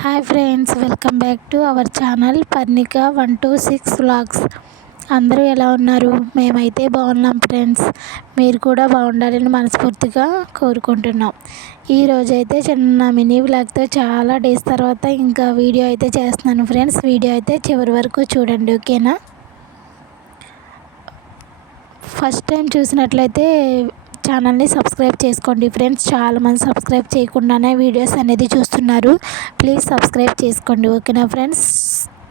Hi friends welcome back to our channel Parnika one two six vlogs అందరూ ఎలా ఉన్నారు? మేమైతే బాగున్నాం ఫ్రెండ్స్ మీరు కూడా బాగుండాలని మనస్ఫూర్తిగా కోరుకుంటున్నాం. ఈరోజు అయితే చిన్న మినీ వ్లాగ్తో చాలా డేస్ తర్వాత ఇంకా వీడియో అయితే చేస్తున్నాను ఫ్రెండ్స్ వీడియో అయితే చివరి వరకు చూడండి ఓకేనా ఫస్ట్ టైం చూసినట్లయితే ఛానల్ని సబ్స్క్రైబ్ చేసుకోండి. ఫ్రెండ్స్ చాలామంది సబ్స్క్రైబ్ చేయకుండానే వీడియోస్ అనేది చూస్తున్నారు. ప్లీజ్ సబ్స్క్రైబ్ చేసుకోండి. ఓకేనా ఫ్రెండ్స్?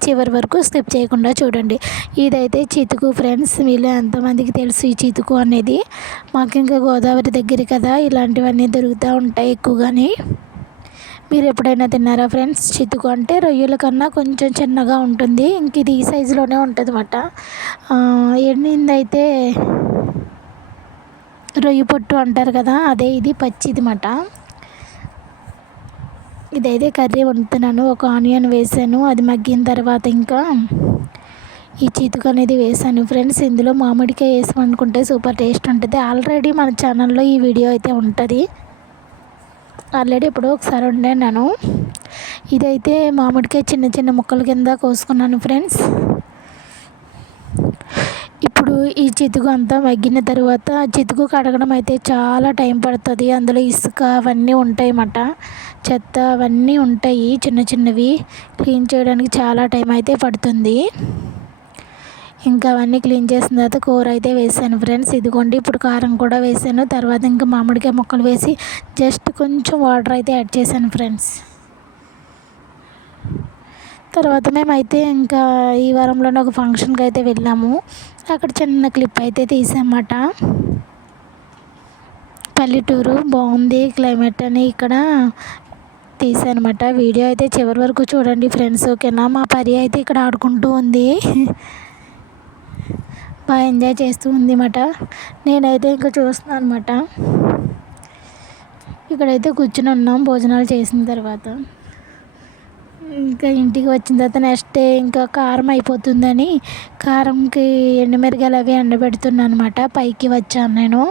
చివరి వరకు స్కిప్ చేయకుండా చూడండి. ఇదైతే చితుకు ఫ్రెండ్స్. వీళ్ళు ఎంతమందికి తెలుసు ఈ చితుకు అనేది? మాకు ఇంకా గోదావరి దగ్గర కదా. ఇలాంటివన్నీ దొరుకుతూ ఉంటాయి ఎక్కువగాని. మీరు ఎప్పుడైనా తిన్నారా ఫ్రెండ్స్? చితుకు అంటే రొయ్యల కన్నా కొంచెం చిన్నగా ఉంటుంది. ఇంక ఇది ఈ సైజులోనే ఉంటుంది అన్నమాట ఎండిందైతే రొయ్యి పొట్టు అంటారు కదా అదే ఇది పచ్చిది మాట ఇదైతే కర్రీ వండుతున్నాను ఒక ఆనియన్ వేసాను అది మగ్గిన తర్వాత ఇంకా ఈ చితుకు అనేది వేసాను. ఫ్రెండ్స్ ఇందులో మామిడికాయ వేసి వండుకుంటే సూపర్ టేస్ట్ ఉంటుంది. ఆల్రెడీ మన ఛానల్లో ఈ వీడియో అయితే ఉంటుంది. ఆల్రెడీ ఇప్పుడు ఒకసారి వండాను. ఇదైతే మామిడికాయ చిన్న చిన్న ముక్కల కింద కోసుకున్నాను ఫ్రెండ్స్. ఇప్పుడు ఈ చితుకు అంతా మగ్గిన తర్వాత చితుకు కడగడం అయితే చాలా టైం పడుతుంది. అందులో ఇసుక అవన్నీ ఉంటాయి అన్నమాట చెత్త అవన్నీ ఉంటాయి చిన్న చిన్నవి. క్లీన్ చేయడానికి చాలా టైం అయితే పడుతుంది. ఇంకా అవన్నీ క్లీన్ చేసిన తర్వాత కూర అయితే వేసాను ఫ్రెండ్స్. ఇదిగోండి ఇప్పుడు కారం కూడా వేసాను. తర్వాత ఇంకా మామిడికాయ ముక్కలు వేసి జస్ట్ కొంచెం వాటర్ అయితే యాడ్ చేశాను ఫ్రెండ్స్. తర్వాత మేమైతే ఇంకా ఈ వారంలోనే ఒక ఫంక్షన్కి అయితే వెళ్ళాము. అక్కడ చిన్న క్లిప్ అయితే తీసామట. పల్లెటూరు బాగుంది క్లైమేట్ అని ఇక్కడ తీసానమాట. వీడియో అయితే చివరి వరకు చూడండి ఫ్రెండ్స్ ఓకేనా? మా పరి అయితే ఇక్కడ ఆడుకుంటూ ఉంది. బాగా ఎంజాయ్ చేస్తూ ఉంది అన్నమాట నేనైతే ఇంకా చూస్తున్నాను అనమాట ఇక్కడైతే కూర్చుని ఉన్నాం భోజనాలు చేసిన తర్వాత. ఇంకా ఇంటికి వచ్చిన తర్వాత నెక్స్ట్ డే ఇంకా కారం అయిపోతుందని కారంకి ఎండుమిరగాయలు అవి ఎండబెడుతున్నాను అనమాట పైకి వచ్చాను నేను.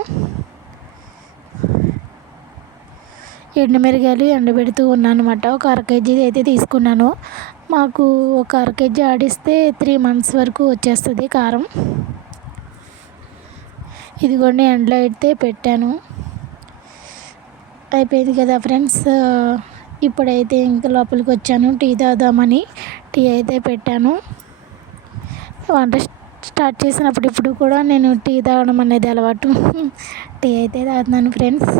ఎండుమిరగాయలు ఎండబెడుతూ ఉన్నాను అనమాట ఒక అర కేజీ అయితే తీసుకున్నాను. మాకు ఒక అర కేజీ ఆడిస్తే త్రీ మంత్స్ వరకు వచ్చేస్తుంది కారం. ఇదిగోండి ఎండలో అయితే పెట్టాను. అయిపోయింది కదా ఫ్రెండ్స్. ఇప్పుడైతే ఇంకా లోపలికి వచ్చాను టీ తాగుదామని టీ అయితే పెట్టాను. వంట స్టార్ట్ చేసినప్పుడు ఇప్పుడు కూడా నేను టీ తాగడం అనేది అలవాటు. టీ అయితే తాగుతున్నాను ఫ్రెండ్స్.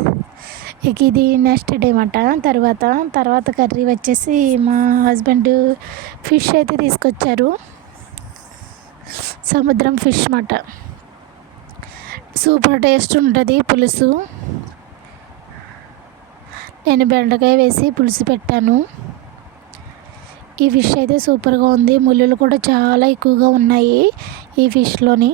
ఇక ఇది నెక్స్ట్ డే మాట తర్వాత తర్వాత కర్రీ వచ్చేసి మా హస్బెండ్ ఫిష్ అయితే తీసుకొచ్చారు. సముద్రం ఫిష్ మాట సూపర్ టేస్ట్ ఉంటుంది పులుసు. నేను బెండకాయ వేసి పులుసు పెట్టాను. ఈ ఫిష్ అయితే సూపర్గా ఉంది. ముళ్ళులు కూడా చాలా ఎక్కువగా ఉన్నాయి ఈ ఫిష్లోని.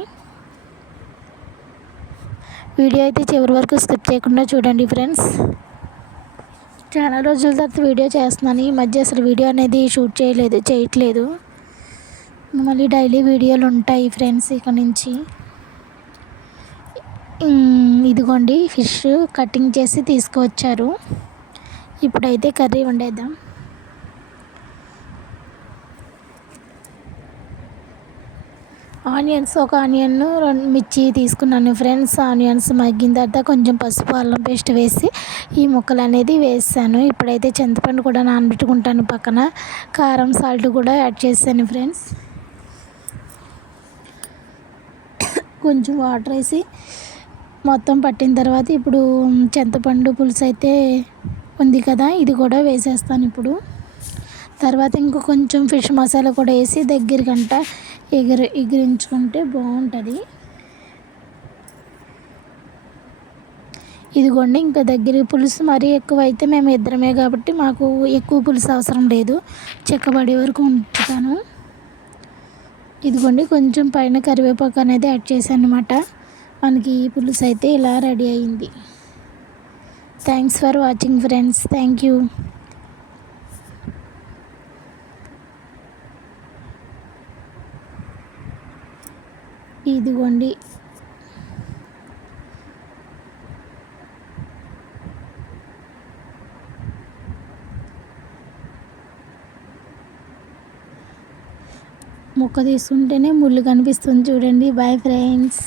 వీడియో అయితే చివరి వరకు స్కిప్ చేయకుండా చూడండి ఫ్రెండ్స్. చాలా రోజుల తర్వాత వీడియో చేస్తున్నాను. ఈ మధ్య అసలు వీడియో అనేది షూట్ చేయలేదు చేయట్లేదు. మళ్ళీ డైలీ వీడియోలు ఉంటాయి ఫ్రెండ్స్ ఇక్కడ నుంచి. ఇదిగోండి ఫిష్ కటింగ్ చేసి తీసుకువచ్చారు. ఇప్పుడైతే కర్రీ వండేద్దాం. ఆనియన్స్ ఒక ఆనియన్ రెండు మిర్చి తీసుకున్నాను ఫ్రెండ్స్. ఆనియన్స్ మగ్గిన తర్వాత కొంచెం పసుపు అల్లం పేస్ట్ వేసి ఈ ముక్కలు అనేది వేసాను. ఇప్పుడైతే చింతపండు కూడా నానబెట్టుకుంటాను పక్కన. కారం సాల్ట్ కూడా యాడ్ చేశాను ఫ్రెండ్స్. కొంచెం వాటర్ వేసి మొత్తం పట్టిన తర్వాత ఇప్పుడు చింతపండు పులుసు అయితే ఉంది కదా ఇది కూడా వేసేస్తాను ఇప్పుడు. తర్వాత ఇంకో కొంచెం ఫిష్ మసాలా కూడా వేసి దగ్గరికంట ఎగిరి ఎగిరించుకుంటే బాగుంటుంది. ఇదిగోండి ఇంకా దగ్గర పులుసు మరీ ఎక్కువ అయితే మేము ఇద్దరమే కాబట్టి మాకు ఎక్కువ పులుసు అవసరం లేదు. చెక్కబడే వరకు ఉంచుతాను. ఇదిగోండి కొంచెం పైన కరివేపాకు అనేది యాడ్ చేశాను అనమాట మనకి ఈ పులుసు అయితే ఇలా రెడీ అయింది. Thanks for watching friends thank you ఇదిగోండి. మొక్క తీసుకుంటేనే ముళ్ళు కనిపిస్తుంది. చూడండి. Bye friends